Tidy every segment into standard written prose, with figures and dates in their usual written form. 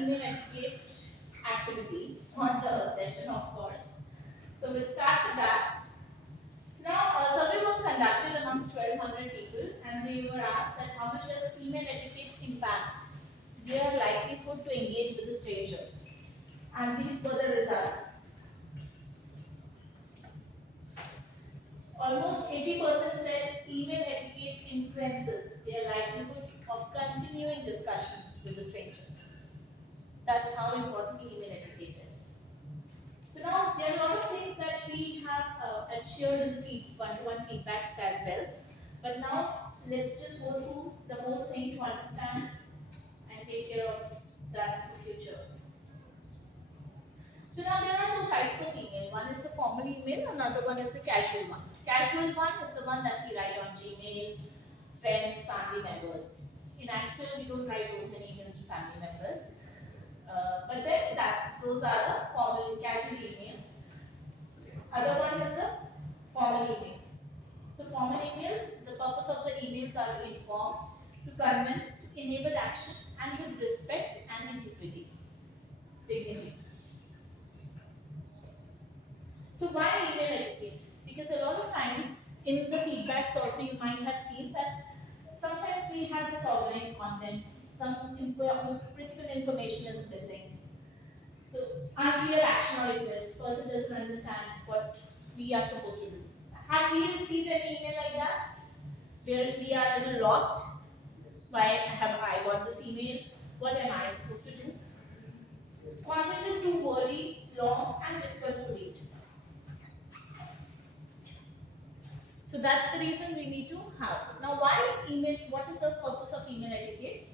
email etiquette activity on the session, of course. So we'll start with that. So now a survey was conducted amongst 1200 people and they were asked that how much does email etiquette impact their likelihood to engage with a stranger. And these were the results. Almost 80% said email etiquette influences their likelihood of continuing discussion with a stranger. That's how important email etiquette is. So now there are a lot of things that we have shared in the one-to-one feedbacks as well. But now let's just go through the whole thing to understand and take care of that in the future. So now there are two types of email. One is the formal email, another one is the casual one. Casual one is the one that we write on Gmail, friends, family members. In actual, we don't write those many emails to family members. But then those are the formal casual emails. Other one is the formal emails. So formal emails, the purpose of the emails are to inform, to convince, to enable action, and with respect and integrity, dignity. So why email etiquette? Because a lot of times in the feedbacks also you might have seen that sometimes we have disorganized content, some critical information is missing. So unclear action or request, person doesn't understand what we are supposed to do. Have we received an email like that? Where we are a little lost? Why have I got this email? What am I supposed to do? Content is too wordy, long and difficult to read. So that's the reason we need to have. Now why email, what is the purpose of email etiquette?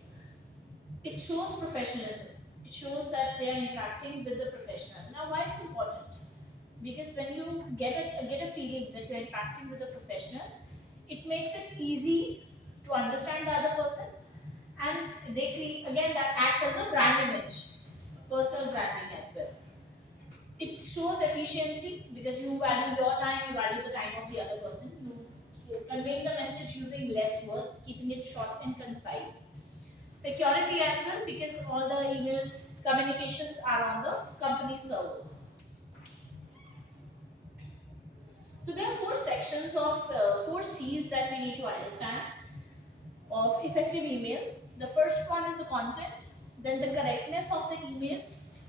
It shows professionalism. It shows that they are interacting with the professional. Now why it's important? Because when you get a feeling that you're interacting with a professional, it makes it easy to understand the other person, and they create, again, that acts as a brand image, personal branding as well. It shows efficiency because you value your time, you value the time of the other person. You convey the message using less words, keeping it short and concise. Security as well, because all the email communications are on the company server. So there are four sections of 4 C's that we need to understand of effective emails. The first one is the content, then the correctness of the email.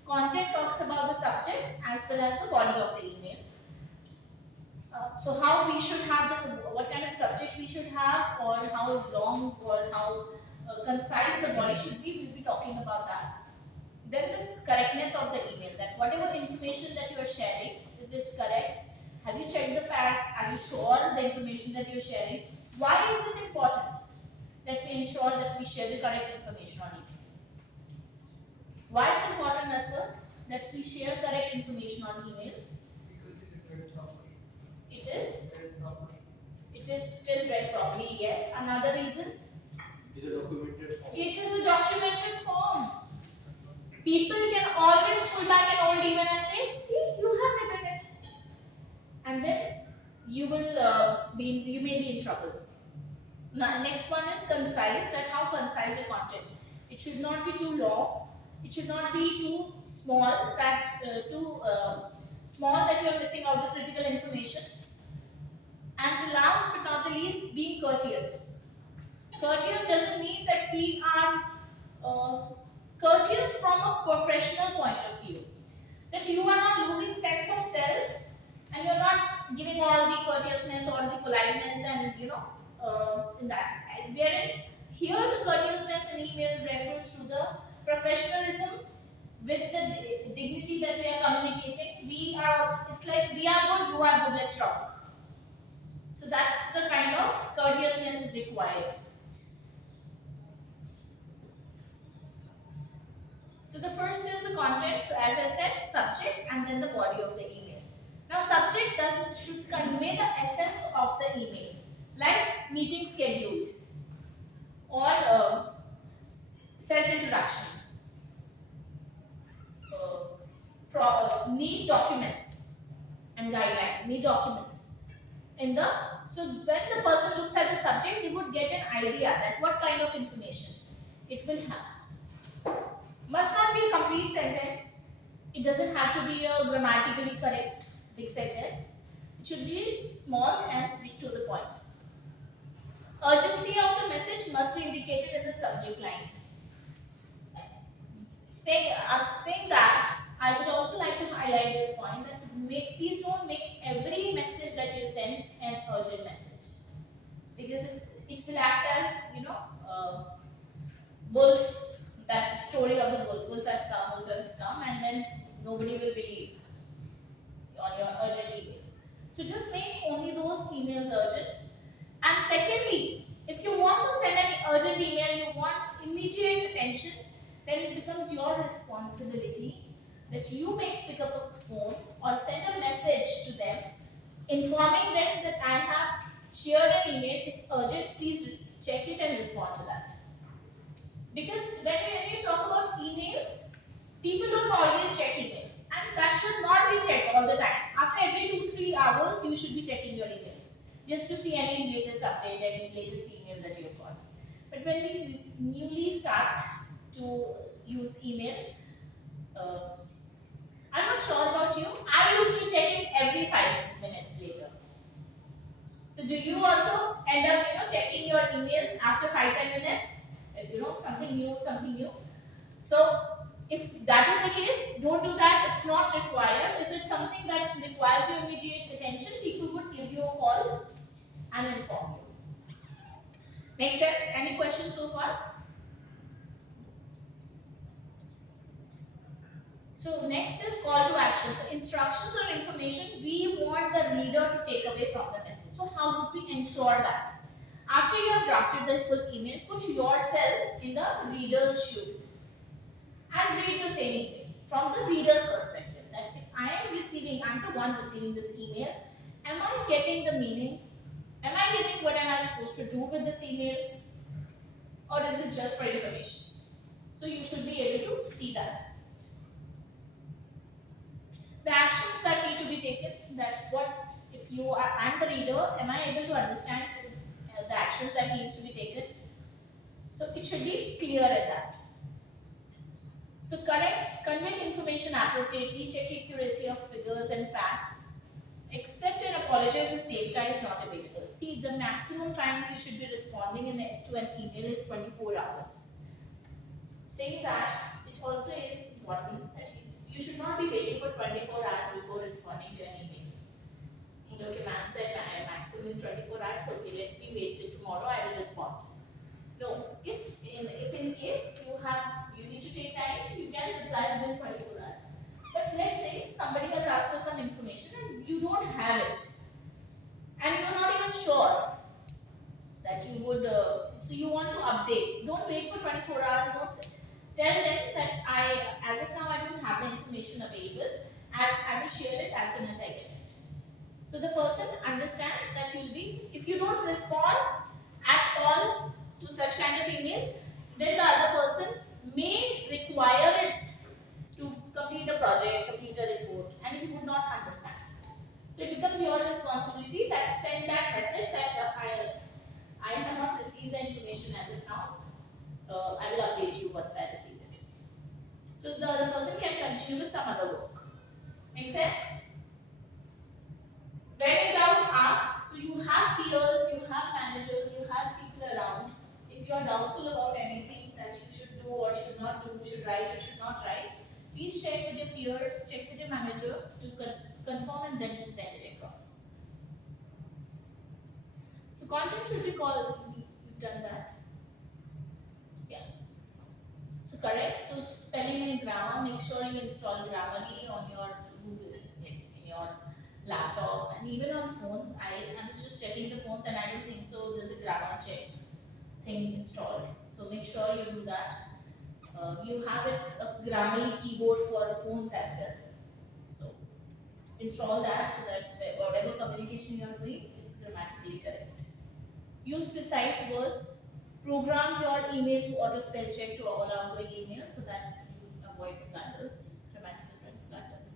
Content talks about the subject as well as the body of the email. So how we should have this, what kind of subject we should have, or how long or how concise the body should be, we'll be talking about that. Then the correctness of the email, that whatever information that you are sharing, is it correct? Have you checked the facts? Are you sure the information that you're sharing? Why is it important that we ensure that we share the correct information on email? Why it's important as well that we share correct information on emails? It is read properly, yes. Another reason? It is a documented form. People can always pull back an old email and say, see, you have written it. And then you may be in trouble. Now, next one is concise, that how concise your content. It should not be too long. It should not be too small that you're missing out the critical information. And the last but not the least, being courteous. Courteous doesn't mean that we are courteous from a professional point of view. That you are not losing sense of self and you're not giving all the courteousness or the politeness and in that. Wherein here the courteousness in email refers to the professionalism with the dignity that we are communicating. It's like we are good, you are good, let's talk. So that's the kind of courteousness is required. So the first is the content. So as I said, subject and then the body of the email. Now subject should convey the essence of the email, like meeting scheduled or self-introduction. Need documents and guideline. Need documents. So when the person looks at the subject, he would get an idea that what kind of information it will have. Must not be a doesn't have to be a grammatically correct big sentence. It should be small and to the point. Urgency of the message must be indicated in the subject line. Saying that, I would also like to highlight this point that please don't make every message that you send an urgent message, because it will act as, wolf, that story of the wolf. Wolf has come, and then nobody will believe on your urgent emails. So just make only those emails urgent. And secondly, if you want to send an urgent email, you want immediate attention, then it becomes your responsibility that you pick up a phone or send a message to them, informing them that I have shared an email, it's urgent, please check it and respond to that. Because when you talk about emails, people don't always check emails, and that should not be checked all the time. After every 2-3 hours, you should be checking your emails just to see any latest update, any latest email that you've got. But when we newly start to use email, uh, I'm not sure about you. I used to check it every 5 minutes later. So do you also end up, checking your emails after 5-10 minutes? Something new. So if that is the case, don't do that. It's not required. If it's something that requires your immediate attention, people would give you a call and inform you. Make sense? Any questions so far? So next is call to action. So instructions or information we want the reader to take away from the message. So how would we ensure that? After you have drafted the full email, put yourself in the reader's shoe and read the same email from the reader's perspective. That if I'm the one receiving this email, am I getting the meaning? Am I getting what am I supposed to do with this email? Or is it just for information? So you should be able to see that. The actions that need to be taken, that what if I'm the reader, am I able to understand the actions that needs to be taken? So it should be clear in that. So convey information appropriately, check accuracy of figures and facts, accept and apologize if data is not available. See, the maximum time you should be responding to an email is 24 hours. Saying that, it also is important that you should not be waiting for 24 hours before responding to an email. Okay, ma'am said my maximum is 24 hours, okay, let me wait till tomorrow, I will respond. No, if in case you need to take time, you can reply within 24 hours. But let's say somebody has asked for some information and you don't have it, and you're not even sure that you would, so you want to update. Don't wait for 24 hours. Don't tell them that as of now, I don't have the information available. As I will share it as soon as I get it. So the person understands that if you don't respond at all to such kind of email, then the other person may require it to complete a project, complete a report, and he would not understand. So it becomes your responsibility that send that message that I have not received the information as of now. I will update you once I receive it. So the other person can continue with some other work. Make sense? When in doubt, ask. So you have peers, you have managers, you have people around. If you are doubtful about anything that you should do or should not do, should write or should not write, please check with your peers, check with your manager to confirm and then just send it across. So content should be called, we've done that. Yeah. So correct. So spelling and grammar, make sure you install Grammarly on your Google, in your laptop, and even on phones. I was just checking the phones and I don't think so there's a grammar check thing installed. So make sure you do that. You have a Grammarly keyboard for phones as well. So install that so that whatever communication you are doing, it's grammatically correct. Use precise words. Program your email to auto spell check to all outgoing emails so that you avoid blunders, grammatical blunders.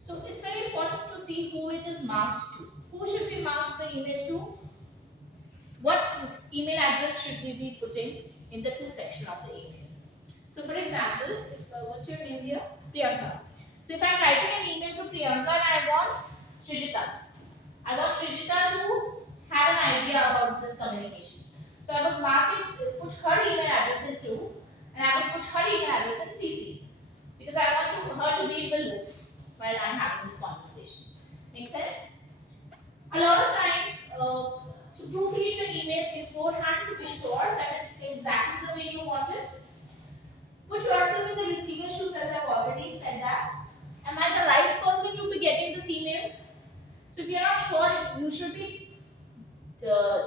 So it's very important to see who it is marked to. Who should we mark the email to? What email address should we be putting in the to section of the email? So for example, if what's your name here? Priyanka. So if I'm writing an email to Priyanka and I want Srijita, I want Srijita to have an idea about this communication. So I would mark it, put her email address in two, and I would put her email address in CC because I want her to be in the loop while I'm having this conversation. Make sense? A lot of times, to proofread the email beforehand to be sure that it's exactly the way you want it. Put yourself in the receiver's shoes, as I've already said that. Am I the right person to be getting this email? So if you're not sure, you should be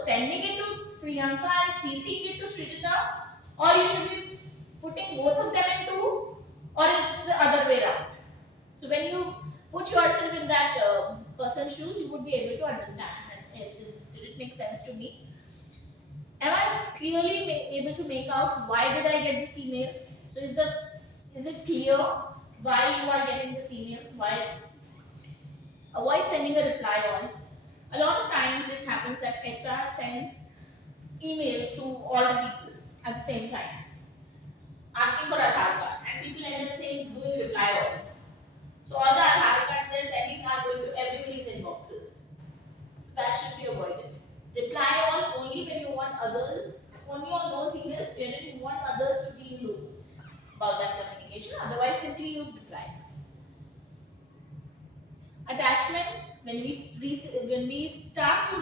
sending it to Priyanka and CCing it to Srijita, or you should be putting both of them in two, or it's the other way around. So when you put yourself in that person's shoes, you would be able to understand. Did it make sense to me? Am I clearly able to make out why did I get this email? So is it clear why you are getting this email? Why it's avoid sending a reply all. A lot of times it happens that HR sends emails to all the people at the same time, asking for Aadhaar card, and people end up saying doing reply all. So all the Aadhaar cards they're sending are going to everybody's inboxes. So that should be avoided. Reply all only when you want others, only on those emails wherein you want others to be in loop about that communication. Otherwise, simply use reply. Attachments. When we start to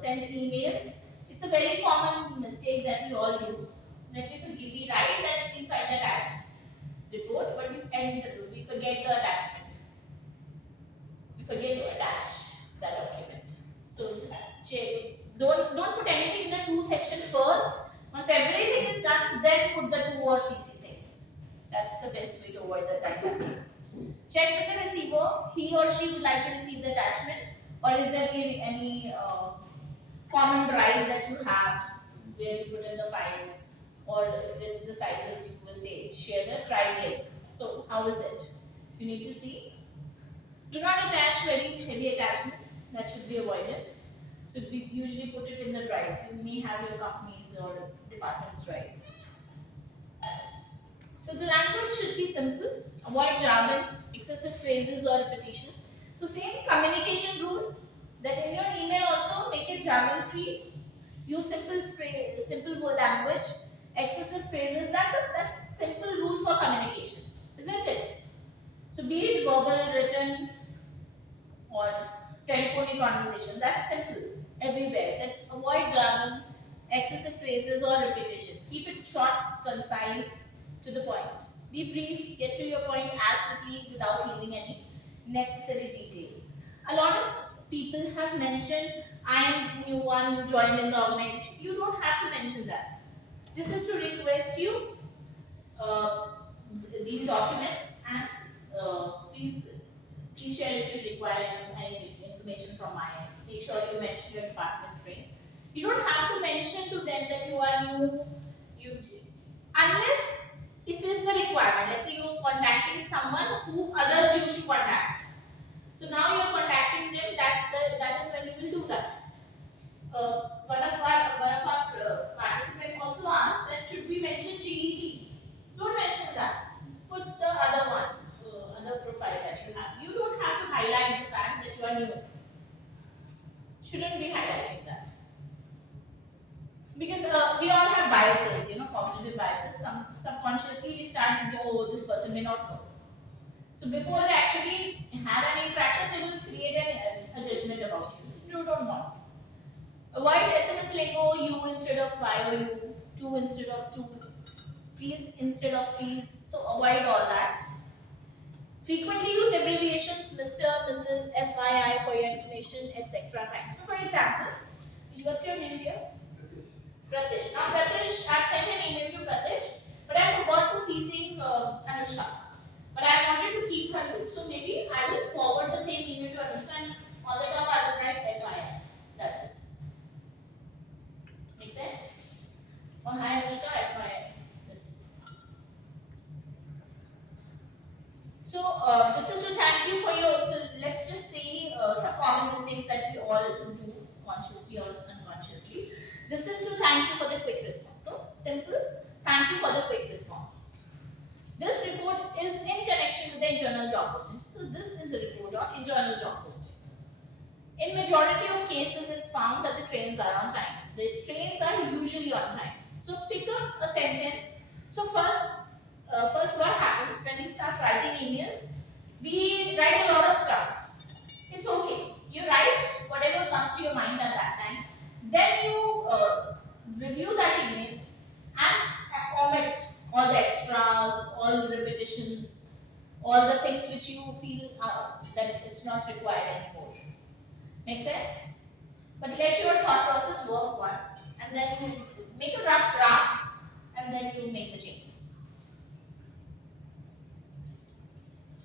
send emails, it's a very common mistake that we all do. That we write that please find attached report, but we forget the attachment. We forget to attach that document. So just check. Don't put anything in the to section first. Once everything is done, then put the to or CC things. That's the best way to avoid that. Check with the receiver. He or she would like to receive the attachment, or is there any common drive that you have where you put in the files, or if it's the sizes you will share the drive link. So how is it? You need to see. Do not attach very heavy attachments. That should be avoided. So we usually put it in the drives. You may have your company's or department's drives. So the language should be simple. Avoid jargon, excessive phrases or repetition. So same communication rule that in your email also make it jargon free. Use simple language, excessive phrases. That's a simple rule for communication, isn't it? So be it verbal, written, or telephonic conversation. That's simple everywhere. That avoid jargon, excessive phrases or repetition. Keep it short, concise, to the point. Be brief, get to your point as quickly without leaving any necessary details. A lot of people have mentioned, I am new one, joined in the organization. You don't have to mention that. This is to request you uh, these documents, and please share if you require any information from my end. Make sure you mention your department name. You don't have to mention to them that you are new, unless it is the requirement. Let's say you're contacting someone who others used to contact. So now you're contacting them. That is when you will do that. One of our participants also asked that should we mention GET? Don't mention that. Put the other one, other profile that you have. You don't have to highlight the fact that you are new. Shouldn't be highlighting that. Because we all have biases, cognitive biases. Subconsciously we start thinking, oh, this person may not know. So before they actually have any interaction, they will create a judgment about you. You don't want. Avoid SMS lingo, you instead of YOU, to instead of to, please instead of please. So avoid all that. Frequently used abbreviations, Mr., Mrs., FYI for your information, etc. So for example, what's your name here? Pratish. Now Pratish, I've sent an email to Pratish, but I forgot to CC Anushka. But I wanted to keep her loop. So maybe I will forward the same email to Anushka, and on the top I will write FYI. That's it. Make sense? Or hi Anushka, FYI. That's it. So this is to thank you for your, so let's just see some common mistakes that we all do consciously or unconsciously. This is to thank you for the quick response. So simple, thank you for the quick response. This report is in connection with the internal job posting. So this is a report on internal job posting. In majority of cases, it's found that the trains are on time. The trains are usually on time. So pick up a sentence. So first what happens when we start writing emails? We write a lot of stuff. It's okay. You write whatever comes to your mind at that time. Then you review that email and omit all the extras, all the repetitions, all the things which you feel that it's not required anymore. Make sense? But let your thought process work once and then you make a rough draft and then you make the changes.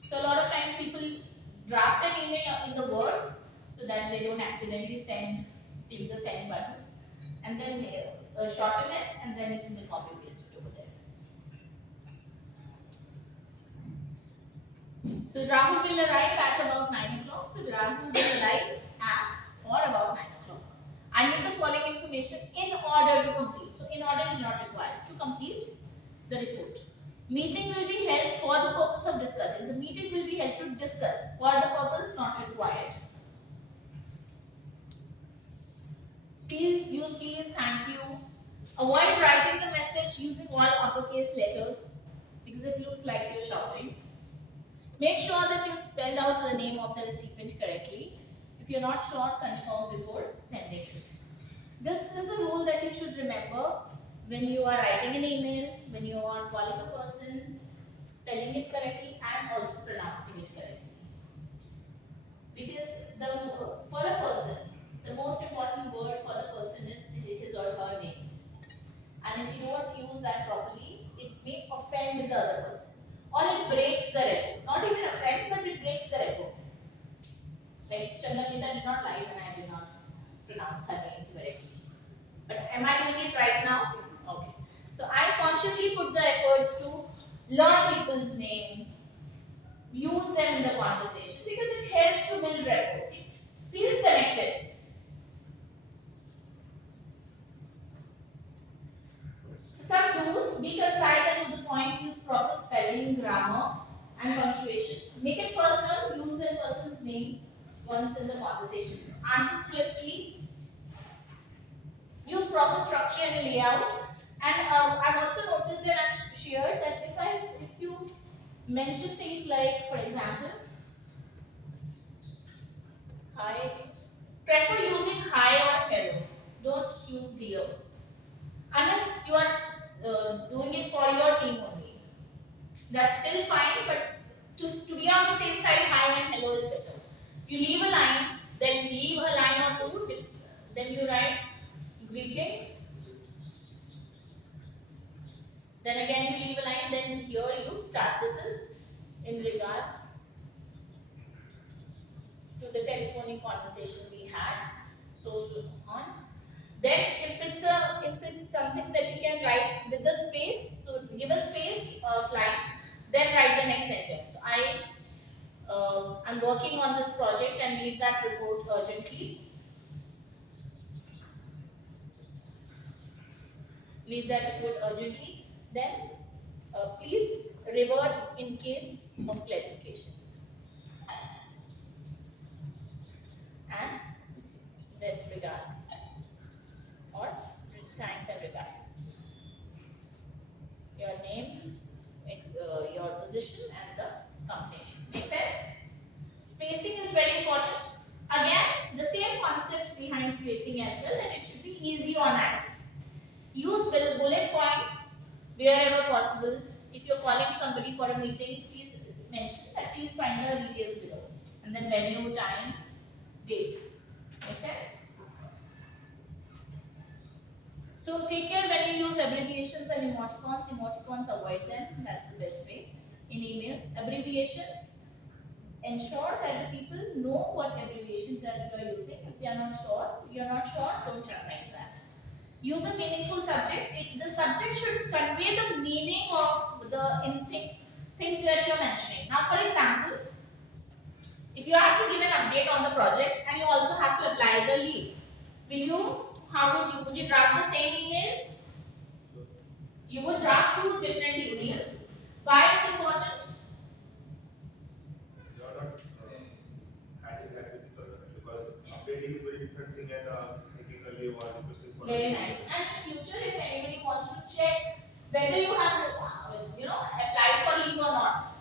So a lot of times people draft an email in the Word so that they don't accidentally click the send button and then shorten it and then you can copy paste it over there. So Rahul will arrive at about 9 o'clock. So Rahul will arrive at or about 9 o'clock. I need the following information in order to complete. So in order is not required to complete the report. Meeting will be held for the purpose of discussing. The meeting will be held to discuss. For the purpose not required. Please use please, thank you. Avoid writing the message using all uppercase letters because it looks like you're shouting. Make sure that you spelled out the name of the recipient correctly. If you're not sure, confirm before sending it. This is a rule that you should remember when you are writing an email, when you are calling a person, spelling it correctly and also pronouncing it correctly. Because for a person, the most important word for the person is his or her name. And if you don't use that properly, it may offend the other person. Or it breaks the record. Not even offend, but it breaks the record. Like Chandamita did not lie when I did not pronounce her name correctly. But am I doing it right now? Okay. So I consciously put the efforts to learn people's name, use them in the conversation because it helps to build rapport. It feels connected. So some do's: be concise and to the point, use proper spelling, grammar, and punctuation. Make it personal, use the person's name once in the conversation. Answer swiftly. Use proper structure and layout. And I've also noticed and I've shared that if you mention things like, for example, hi, prefer using hi or hello. Don't use dear. Unless you are doing it for your team only. That's still fine, but to be on the safe side, hi and hello is better. If you leave a line, then leave a line or two, then you write greetings. Then again you leave a line, then here you start. This is in regards to the telephonic conversation we had. So on. Then if it's something that you can write with the space, so give a space of line, then write the next sentence. So I'm working on this project and need that report urgently. Leave that report urgently. Then please revert in case of clarification. And best regards or thanks and regards. Your name, your position and the company name. Make sense? Spacing is very important. Again, the same concept behind spacing as well, and it should be easy on eyes. Use bullet points wherever possible. If you're calling somebody for a meeting, please mention that please find the details below. And then venue, time, date. Make sense? So take care when you use abbreviations and emoticons. Emoticons, avoid them. That's the best way. In emails, abbreviations, ensure that the people know what abbreviations that you are using. If they are not sure, don't write that. Use a meaningful subject. The subject should convey the meaning of the things that you are mentioning. Now, for example, if you have to give an update on the project and you also have to apply the leave, would you draft the same email? You would draft two different emails. Why it's important? You are not handling that with because updating is very different thing and making a leave or requesting for a Very leave. nice. And in future, if anybody wants to check whether you have, applied for leave or not,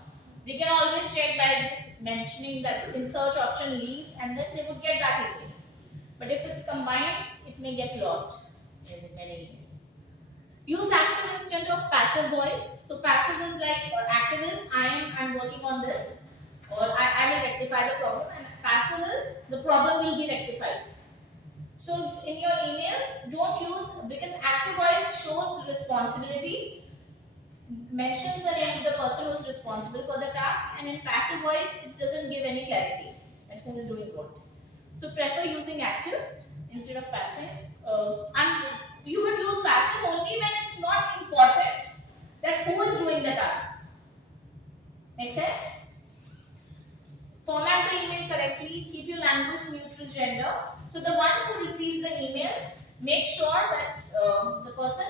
they can always check by just mentioning that in search option leave, and then they would get that email. But if it's combined, it may get lost in many emails. Use active instead of passive voice. So passive is like, or active is I'm working on this, or I will rectify the problem, and passive is the problem will be rectified. So in your emails, don't use, because active voice shows responsibility, mentions the name of the person who is responsible for the task, and in passive voice, it doesn't give any clarity at who is doing what. So prefer using active instead of passive. And you would use passive only when it's not important that who is doing the task. Make sense? Format the email correctly. Keep your language neutral gender. So the one who receives the email, make sure that the person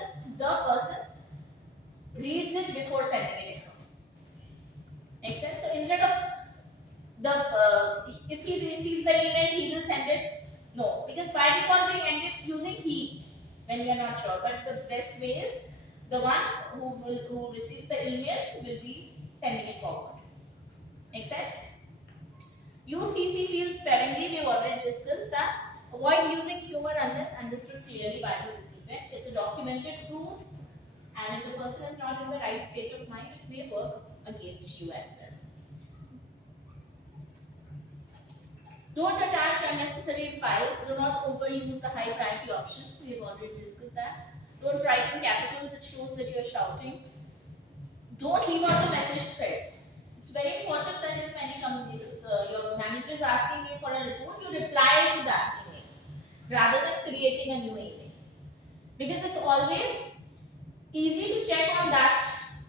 reads it before sending it across. Make sense? So instead of if he receives the email, he will send it. No, because by default we end it using he when we are not sure. But the best way is the one who receives the email will be sending it forward. Make sense? Use CC fields sparingly. We have already discussed that. Avoid using humor unless understood clearly by the recipient. It's a documented proof, and if the person is not in the right state of mind, it may work against you as well. Don't attach unnecessary files. Do not overuse the high priority option. We have already discussed that. Don't write in capitals. It shows that you are shouting. Don't leave out the message thread. It's very important that if your manager is asking you for a report, you reply to that email rather than creating a new email. Because it's always easy to check on that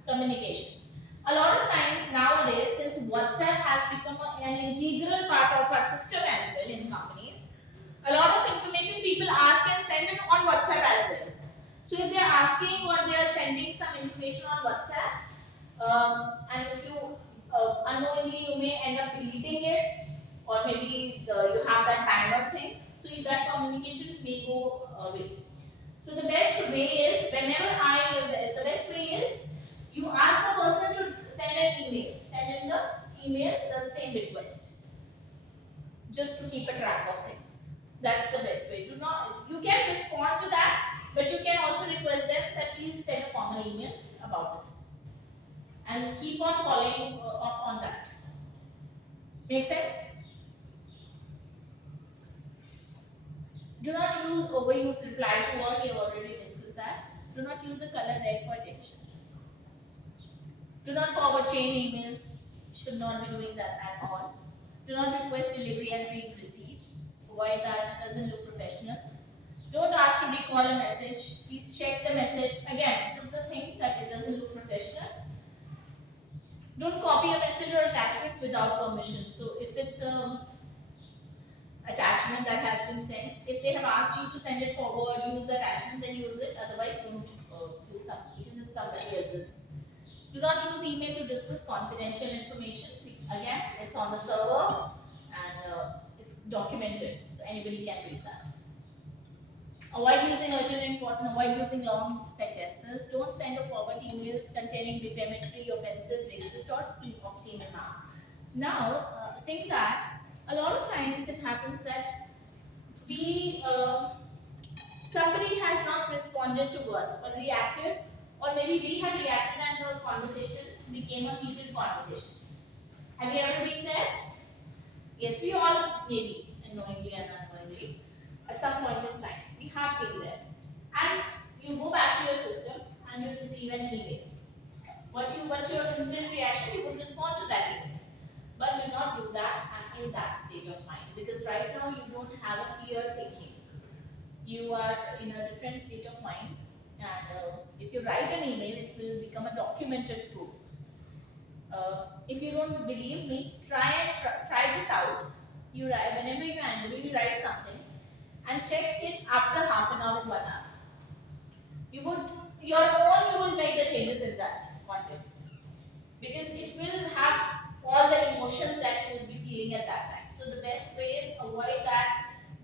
communication. A lot of times nowadays, since WhatsApp has become an integral part of our system as well in companies, a lot of information people ask and send it on WhatsApp as well. So if they are asking or they are sending some information on WhatsApp, and if you unknowingly you may end up deleting it, or maybe you have that timer thing, so that communication may go away. So the best way is, the best way is you ask the person to send an email, send in the email the same request, just to keep a track of things. That's the best way. Do not, you can respond to that, but you can also request them that please send a formal email about this, and keep on following up on that. Make sense? Do not overuse reply to all. We have already discussed that. Do not use the color red for attention. Do not forward chain emails. Should not be doing that at all. Do not request delivery and read receipts. Avoid that. It doesn't look professional. Don't ask to recall a message. Please check the message. Again, just the thing that it doesn't look professional. Don't copy a message or attachment without permission. So if it's attachment that has been sent, if they have asked you to send it forward, use the attachment, then use it. Otherwise, don't use somebody else's. Do not use email to discuss confidential information. Again, it's on the server and it's documented, so anybody can read that. Avoid using urgent and important. Avoid using long sentences. Don't send or forward emails containing defamatory, offensive, racist, or obscene remarks. Now, saying that, a lot of times it happens that somebody has not responded to us or reacted, or maybe we have reacted and the conversation became a heated conversation. Have you ever been there? Yes, we all, maybe, knowingly and unknowingly, at some point in time, we have been there. And you go back to your system and you receive an email. What's your instant reaction? You would respond to that email. But do not do that in that state of mind, because right now you don't have a clear thinking. You are in a different state of mind, and if you write an email, it will become a documented proof. If you don't believe me, try this out. You write whenever you're angry, you write something, and check it after half an hour or 1 hour. You will make the changes in that content. because it will have all the emotions that you will be feeling at that time. So the best way is avoid that.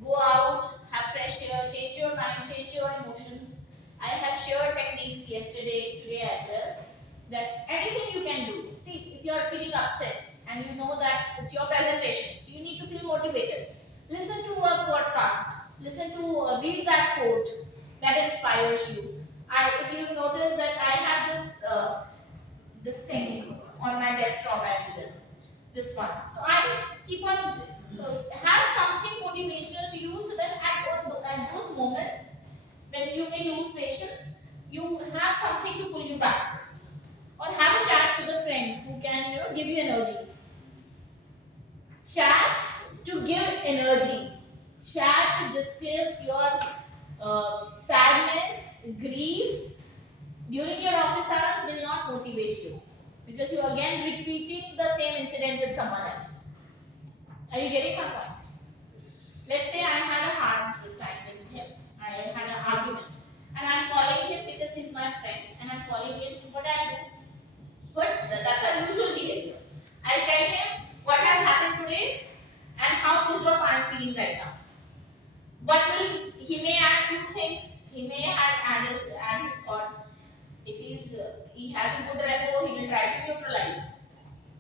Go out, have fresh air, change your mind, change your emotions. I have shared techniques yesterday, today as well, that anything you can do. See, if you are feeling upset and you know that it's your presentation, so you need to feel motivated. Listen to a podcast, listen to read that quote that inspires you. If you notice that I have this thing on my desktop as well, this one. So I keep on have something motivational to you so that at those moments when you may lose patience, you have something to pull you back. Or have a chat with a friend who can give you energy. Chat to give energy. Chat to discuss your sadness, grief during your office hours will not motivate you because you are again repeating the same incident with someone else. Are you getting my point? Let's say I had a hard time with him. I had an argument. And I'm calling him because he's my friend. And I'm calling him. What I do? But that's our usual behavior. I'll tell him what has happened today and how pissed off I'm feeling right now. But he may add few things. He may add his thoughts. If he has a good rapport, he will try to neutralize.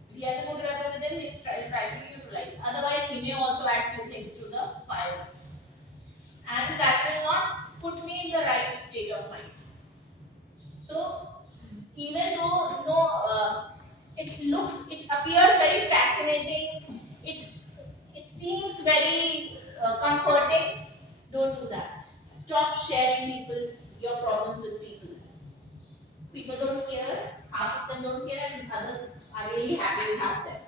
If he has a good rapport with him, he'll try to neutralize. Otherwise, he may also add few things to the fire, and that will not put me in the right state of mind. So, even though it appears very fascinating, it seems very comforting. Don't do that. Stop sharing your problems with people. People don't care. Half of them don't care, and others are really happy you have them.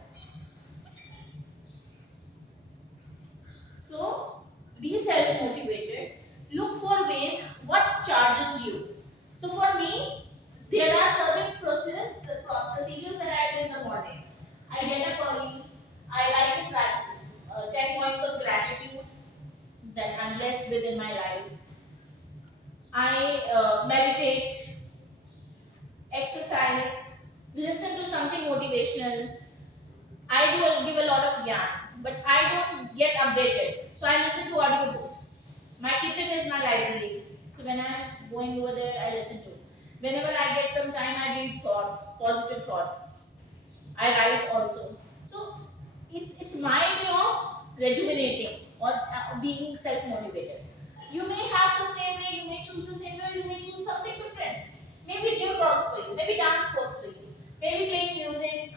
So be self-motivated. Look for ways what charges you. So for me, there are certain procedures that I do in the morning. I get up early. I like to 10 points of gratitude that I'm blessed with in my life. I meditate, exercise, listen to something motivational. I give a lot of yarn, but I don't get updated. So I listen to audiobooks. My kitchen is my library. So when I'm going over there, I listen to. Whenever I get some time, I read thoughts, positive thoughts. I write also. So it's my way of rejuvenating or being self-motivated. You may have the same way, you may choose the same way, you may choose something different. Maybe gym works for you, maybe dance works for you, maybe playing music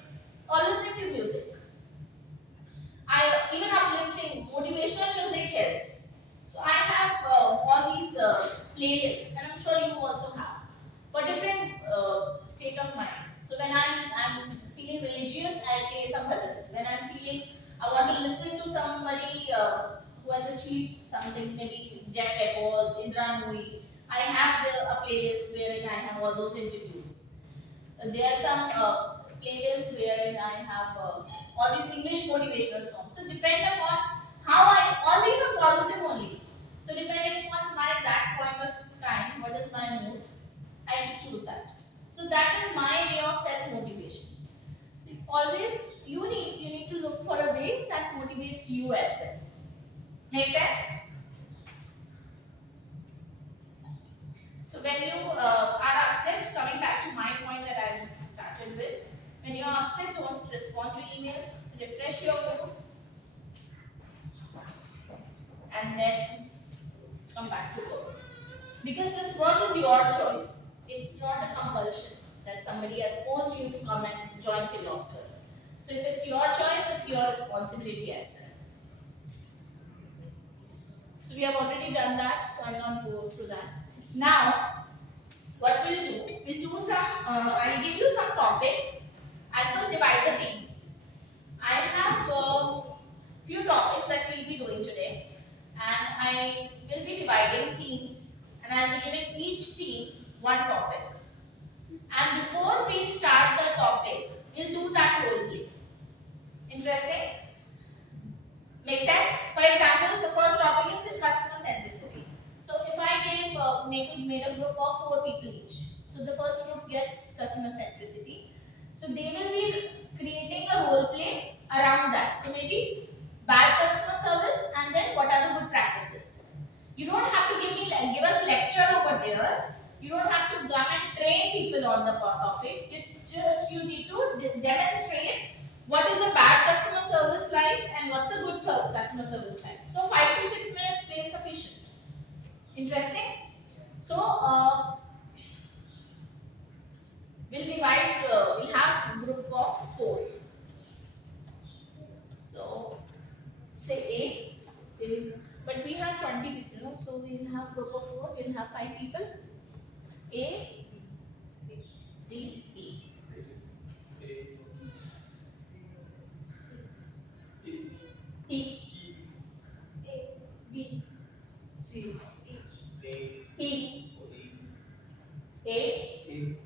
or listening to music. Even uplifting, motivational music helps. So I have all these playlists, and I'm sure you also have for different state of minds. So when I'm feeling religious, I play some bhajans. When I'm feeling I want to listen to somebody who has achieved something, maybe Jack Epos, Indra Nui. I have a playlist wherein I have all those interviews. There are some playlists wherein I have all these English motivational songs. So depend upon all these are positive only. So depending upon that point of time, what is my mood, I choose that. So that is my way of self motivation. So always you need to look for a way that motivates you as well. Make sense? So when you are upset, coming back to my point that I started with, when you're upset, don't respond to emails, refresh your mood, and then come back to work. Because this work is your choice. It's not a compulsion that somebody has forced you to come and join philosopher. So if it's your choice, it's your responsibility as well. So we have already done that, so I'll not go through that. Now, what we'll do some, I'll give you some topics. I'll first divide the teams. I have few topics that we'll be doing today, and I will be dividing teams, and I'll be giving each team one topic. And before we start the topic, we'll do that role play. Interesting? Make sense? For example, the first topic is customer centricity. So if I made a group of 4 people each. So the first group gets customer centricity. So they will you need to demonstrate what is a bad customer service like and what's a good customer service like. So 5 to 6 minutes is sufficient. Interesting? So we'll have group of 4. So say A, but we have 20 people, no? So we'll have group of 4, we'll have 5 people. A, D, E. E, B, C, E, A,